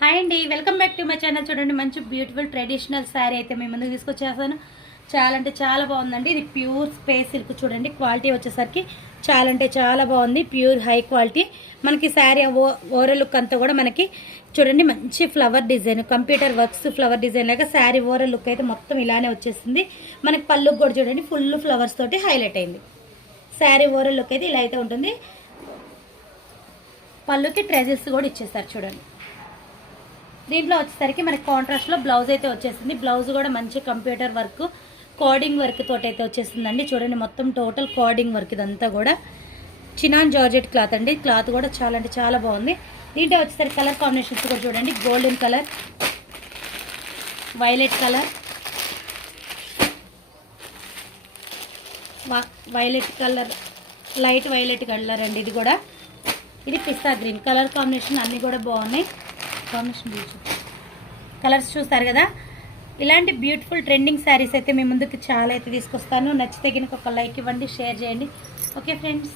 Hi అండి, welcome back to my channel. చూడండి, మంచి బ్యూటిఫుల్ ట్రెడిషనల్ శారీ అయితే మీ ముందుకు తీసుకొచ్చేసాను. చాలా అంటే చాలా బాగుందండి. ఇది ప్యూర్ స్పేస్ సిల్క్. చూడండి, క్వాలిటీ వచ్చేసరికి చాలా అంటే చాలా బాగుంది. Pure high quality. మనకి శారీ ఓవరాల్ లుక్ అంతా కూడా మనకి చూడండి మంచి flower design, computer works flower design లాగా శారీ ఓవరాల్ లుక్ అయితే మొత్తం ఇలానే వచ్చేసింది. మనకి పళ్ళుకి కూడా చూడండి ఫుల్ ఫ్లవర్స్ తోటి హైలైట్ అయింది. శారీ ఓవరాల్ లుక్ అయితే ఇలా అయితే ఉంటుంది. పళ్ళుకి ట్రెజెస్ కూడా ఇచ్చేస్తారు చూడండి. దీంట్లో వచ్చేసరికి మనకి కాంట్రాస్ట్లో బ్లౌజ్ అయితే వచ్చేసింది. బ్లౌజ్ కూడా మంచి కంప్యూటర్ వర్క్, కోడింగ్ వర్క్ తోటి అయితే వచ్చేసిందండి. చూడండి, మొత్తం టోటల్ కోడింగ్ వర్క్. ఇదంతా కూడా చినాన్ జార్జెట్ క్లాత్ అండి. క్లాత్ కూడా చాలా అంటే చాలా బాగుంది. దీంట్లో వచ్చేసరికి కలర్ కాంబినేషన్స్ కూడా చూడండి. Golden colour, violet colour, violet colour, light violet colour అండి. ఇది కూడా ఇది పిస్తా గ్రీన్ కలర్ కాంబినేషన్. అన్నీ కూడా బాగున్నాయి. కలర్స్ చూస్తారు కదా. ఇలాంటి బ్యూటిఫుల్ ట్రెండింగ్ శారీస్ అయితే మీ ముందుకు చాలా అయితే తీసుకొస్తాను. నచ్చితే కనుక ఒక లైక్ ఇవ్వండి, షేర్ చేయండి. Okay friends.